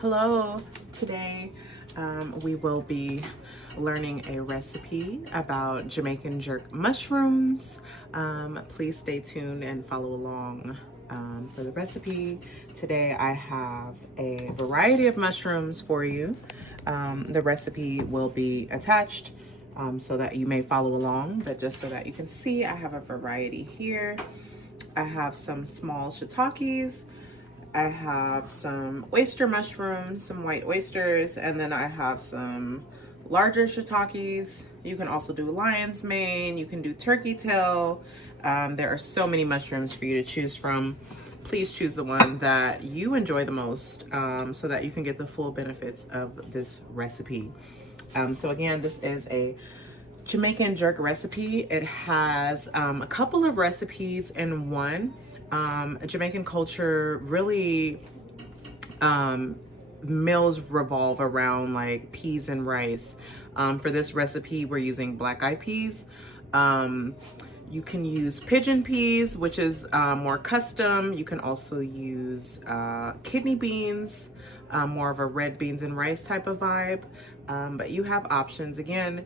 Hello, today we will be learning a recipe about Jamaican jerk mushrooms. Please stay tuned and follow along for the recipe. Today I have a variety of mushrooms for you. The recipe will be attached so that you may follow along, but just so that you can see, I have a variety here. I have some small shiitakes, I have some oyster mushrooms, some white oysters, and then I have some larger shiitakes. You can also do lion's mane, you can do turkey tail. There are so many mushrooms for you to choose from. Please choose the one that you enjoy the most so that you can get the full benefits of this recipe. So again, this is a Jamaican jerk recipe. It has a couple of recipes in one. Jamaican culture really meals revolve around like peas and rice. For this recipe, we're using black eyed peas. You can use pigeon peas, which is more custom. You can also use kidney beans, more of a red beans and rice type of vibe. But you have options. Again,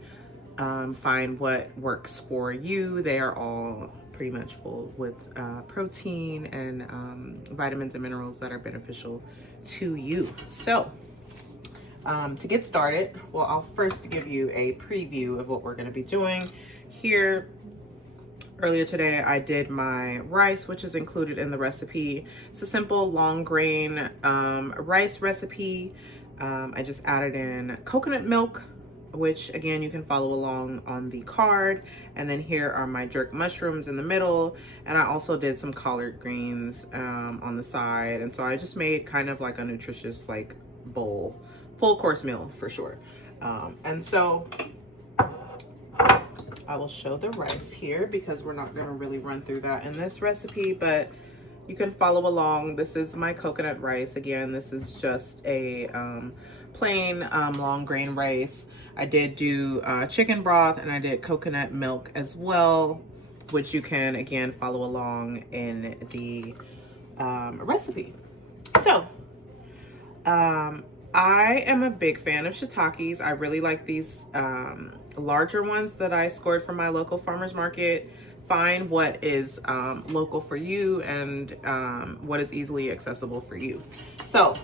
find what works for you. They are all pretty much full with protein and vitamins and minerals that are beneficial to you. So to get started, well, I'll first give you a preview of what we're going to be doing here. Earlier today, I did my rice, which is included in the recipe. It's a simple long grain rice recipe. I just added in coconut milk, which again, you can follow along on the card. And then here are my jerk mushrooms in the middle. And I also did some collard greens on the side. And so I just made kind of like a nutritious like bowl, full course meal for sure. And so I will show the rice here because we're not gonna really run through that in this recipe, but you can follow along. This is my coconut rice. Again, this is just a plain long grain rice. I did do chicken broth and I did coconut milk as well, which you can again follow along in the recipe. So I am a big fan of shiitakes. I really like these larger ones that I scored from my local farmer's market. Find what is local for you and what is easily accessible for you. So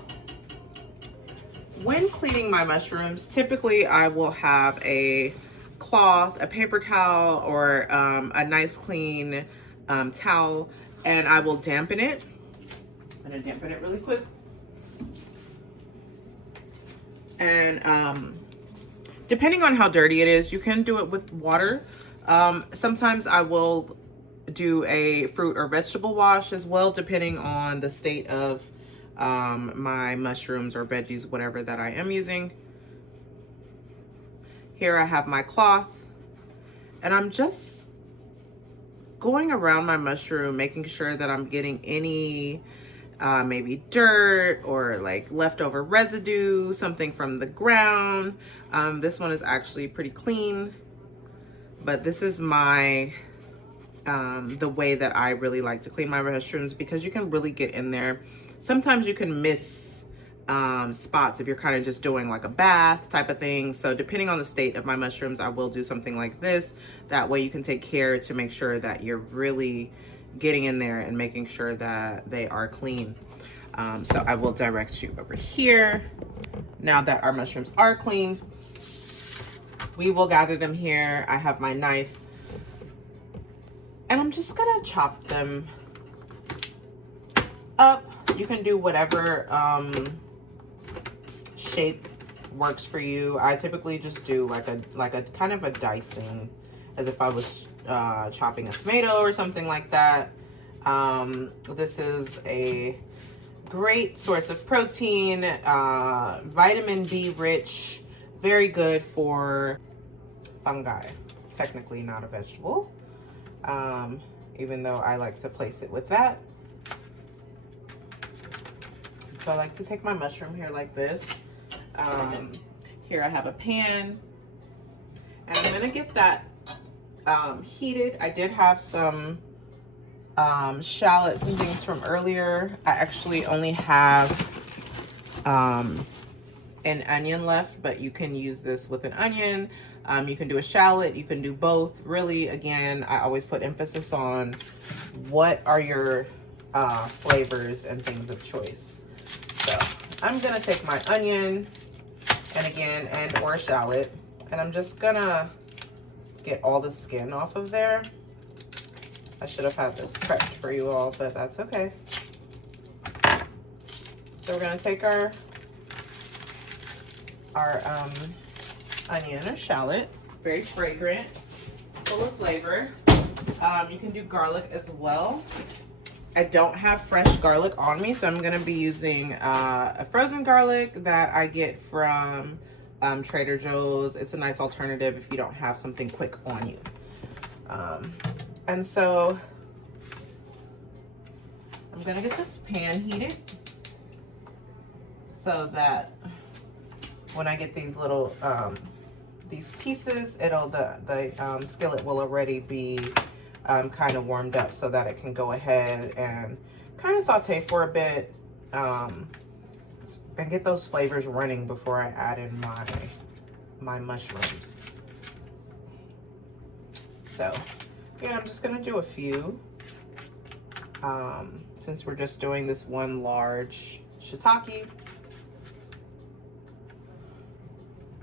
when cleaning my mushrooms, typically I will have a cloth, a paper towel, or a nice clean towel, and I will dampen it. I'm gonna dampen it really quick. And depending on how dirty it is, you can do it with water. Sometimes I will do a fruit or vegetable wash as well, depending on the state of my mushrooms or veggies, whatever that I am using. Here I have my cloth, and I'm just going around my mushroom, making sure that I'm getting any maybe dirt or like leftover residue, something from the ground. This one is actually pretty clean, but this is my the way that I really like to clean my mushrooms, because you can really get in there. Sometimes you can miss spots if you're kind of just doing like a bath type of thing. So depending on the state of my mushrooms, I will do something like this. That way you can take care to make sure that you're really getting in there and making sure that they are clean. So I will direct you over here. Now that our mushrooms are clean, we will gather them here. I have my knife, and I'm just gonna chop them up. You can do whatever shape works for you. I typically just do like a kind of a dicing, as if I was chopping a tomato or something like that. This is a great source of protein, vitamin B rich, very good for fungi. Technically not a vegetable, even though I like to place it with that. So I like to take my mushroom here like this. Here I have a pan, and I'm gonna get that heated. I did have some shallots and things from earlier. I actually only have an onion left, but you can use this with an onion. You can do a shallot, you can do both. Really, again, I always put emphasis on what are your flavors and things of choice. So I'm gonna take my onion and or shallot, and I'm just gonna get all the skin off of there. I should have had this prepped for you all, but that's okay. So we're gonna take our onion or shallot, very fragrant, full of flavor. You can do garlic as well. I don't have fresh garlic on me, so I'm gonna be using a frozen garlic that I get from Trader Joe's. It's a nice alternative if you don't have something quick on you. And so I'm gonna get this pan heated so that when I get these little these pieces, the skillet will already be kind of warmed up so that it can go ahead and kind of saute for a bit and get those flavors running before I add in my mushrooms. So yeah, I'm just gonna do a few since we're just doing this one large shiitake.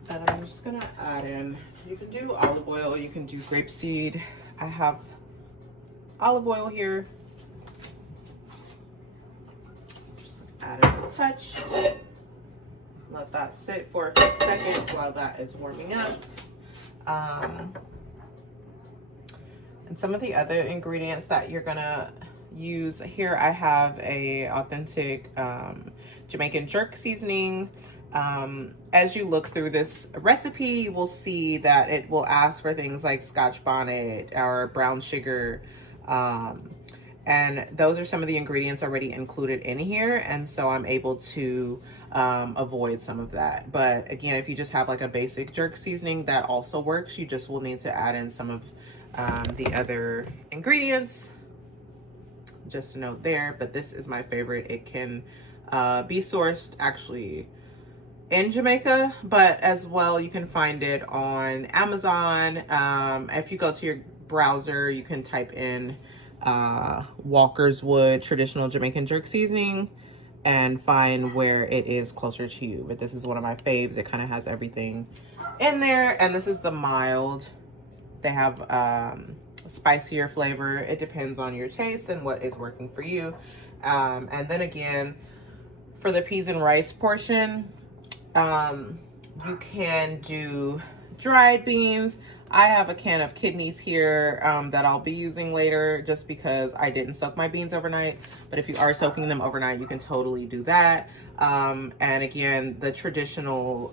And I'm just gonna add in, you can do olive oil, you can do grapeseed. I have olive oil here. Just add in a touch. Let that sit for a few seconds while that is warming up. And some of the other ingredients that you're gonna use here, I have a authentic Jamaican jerk seasoning. As you look through this recipe, you will see that it will ask for things like Scotch bonnet or brown sugar. And those are some of the ingredients already included in here. And so I'm able to avoid some of that. But again, if you just have like a basic jerk seasoning, that also works. You just will need to add in some of the other ingredients. Just a note there, but this is my favorite. It can be sourced actually in Jamaica, but as well you can find it on Amazon. If you go to your browser, you can type in Walker's Wood traditional Jamaican jerk seasoning and find where it is closer to you. But this is one of my faves. It kind of has everything in there, and this is the mild. They have spicier flavor. It depends on your taste and what is working for you. And then again, for the peas and rice portion, you can do dried beans. I have a can of kidneys here that I'll be using later just because I didn't soak my beans overnight. But if you are soaking them overnight, you can totally do that. And again, the traditional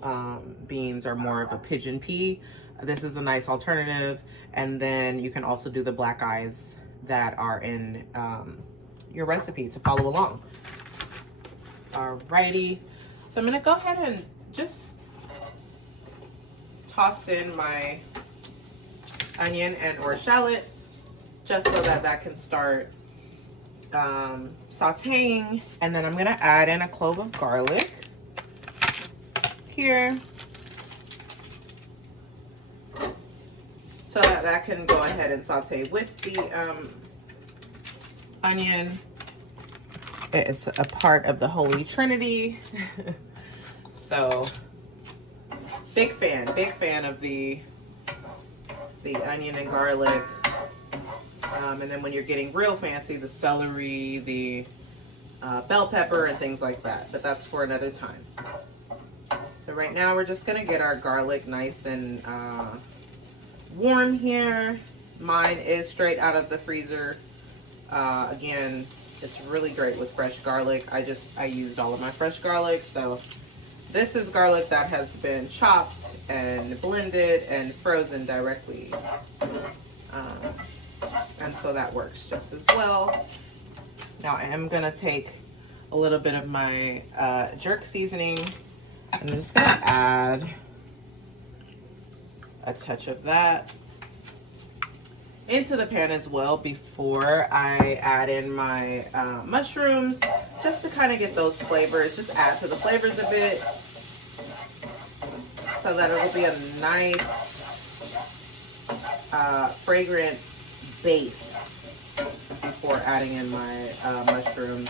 beans are more of a pigeon pea. This is a nice alternative. And then you can also do the black eyes that are in your recipe to follow along. Alrighty. So I'm gonna go ahead and just toss in my onion and or shallot just so that that can start sauteing. And then I'm gonna add in a clove of garlic here so that that can go ahead and saute with the onion. It's a part of the Holy Trinity. So big fan of the onion and garlic. And then when you're getting real fancy, the celery, the bell pepper and things like that. But that's for another time. So right now we're just gonna get our garlic nice and warm here. Mine is straight out of the freezer. Again, it's really great with fresh garlic. I used all of my fresh garlic. So this is garlic that has been chopped and blended and frozen directly. And so that works just as well. Now I am gonna take a little bit of my jerk seasoning. I'm just gonna add a touch of that. into the pan as well before I add in my mushrooms, just to kind of get those flavors, just add to the flavors a bit so that it'll be a nice fragrant base before adding in my mushrooms.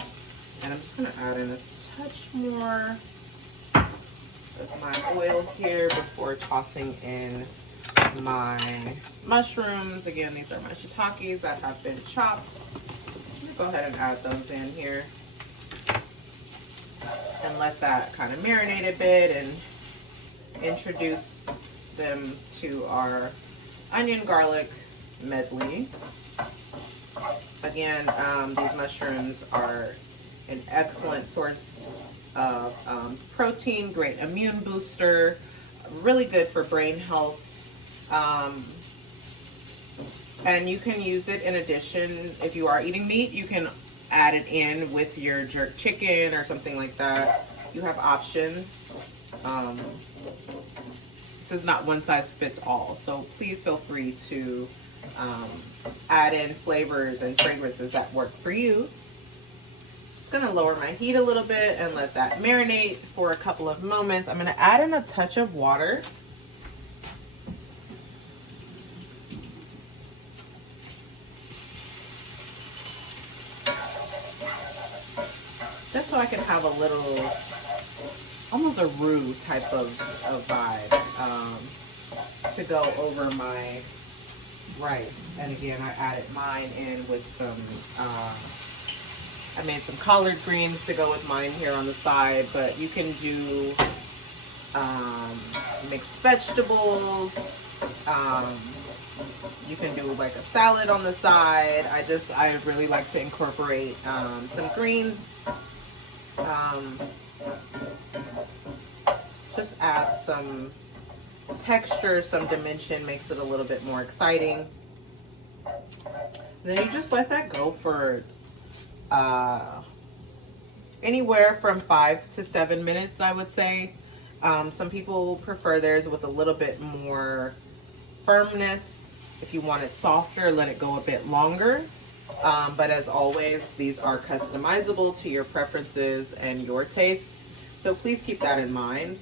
And I'm just going to add in a touch more of my oil here before tossing in my mushrooms. Again, these are my shiitakes that have been chopped. I'm gonna go ahead and add those in here and let that kind of marinate a bit and introduce them to our onion garlic medley. Again, these mushrooms are an excellent source of protein, great immune booster, really good for brain health. And you can use it in addition, if you are eating meat, you can add it in with your jerk chicken or something like that. You have options. This is not one size fits all, so please feel free to add in flavors and fragrances that work for you. Just gonna lower my heat a little bit and let that marinate for a couple of moments. I'm gonna add in a touch of water. Just so I can have a little, almost a roux type of vibe to go over my rice. And again, I added mine in with some, I made some collard greens to go with mine here on the side, but you can do mixed vegetables. You can do like a salad on the side. I really like to incorporate some greens. Just add some texture, some dimension, makes it a little bit more exciting. And then you just let that go for anywhere from 5 to 7 minutes, I would say. Some people prefer theirs with a little bit more firmness. If you want it softer, let it go a bit longer. But as always, these are customizable to your preferences and your tastes. So please keep that in mind.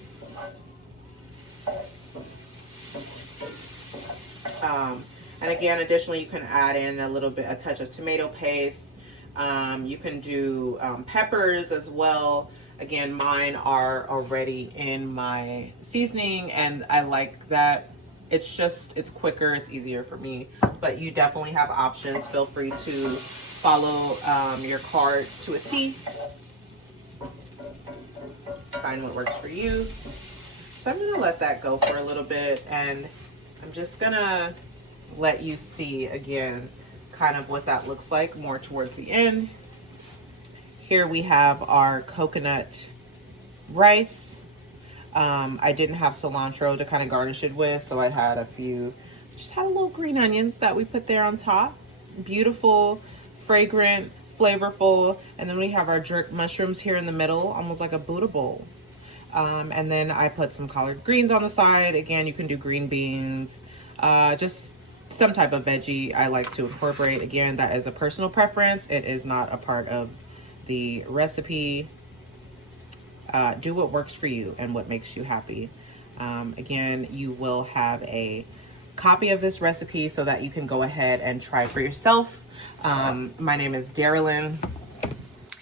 And again, additionally, you can add in a touch of tomato paste. You can do peppers as well. Again, mine are already in my seasoning, and I like that. It's quicker, it's easier for me. But you definitely have options. Feel free to follow your card to a T. Find what works for you. So I'm gonna let that go for a little bit, and I'm just gonna let you see again kind of what that looks like more towards the end. Here we have our coconut rice. I didn't have cilantro to kind of garnish it with, so I had just had a little green onions that we put there on top. Beautiful, fragrant, flavorful. And then we have our jerk mushrooms here in the middle, almost like a Buddha bowl. And then I put some collard greens on the side. Again, you can do green beans, just some type of veggie I like to incorporate. Again, that is a personal preference. It is not a part of the recipe. Do what works for you and what makes you happy. Again, you will have a copy of this recipe so that you can go ahead and try for yourself. My name is Darylyn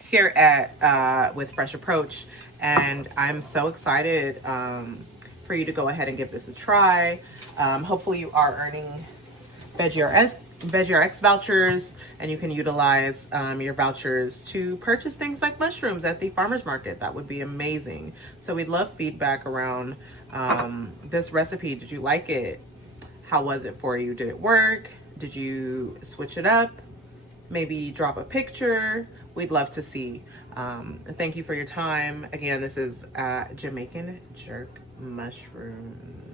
here at with Fresh Approach, and I'm so excited for you to go ahead and give this a try. Hopefully you are earning VeggieRx vouchers, and you can utilize your vouchers to purchase things like mushrooms at the farmer's market. That would be amazing. So we'd love feedback around this recipe. Did you like it? How was it for you? Did it work? Did you switch it up? Maybe drop a picture. We'd love to see. Thank you for your time. Again, this is Jamaican jerk mushrooms.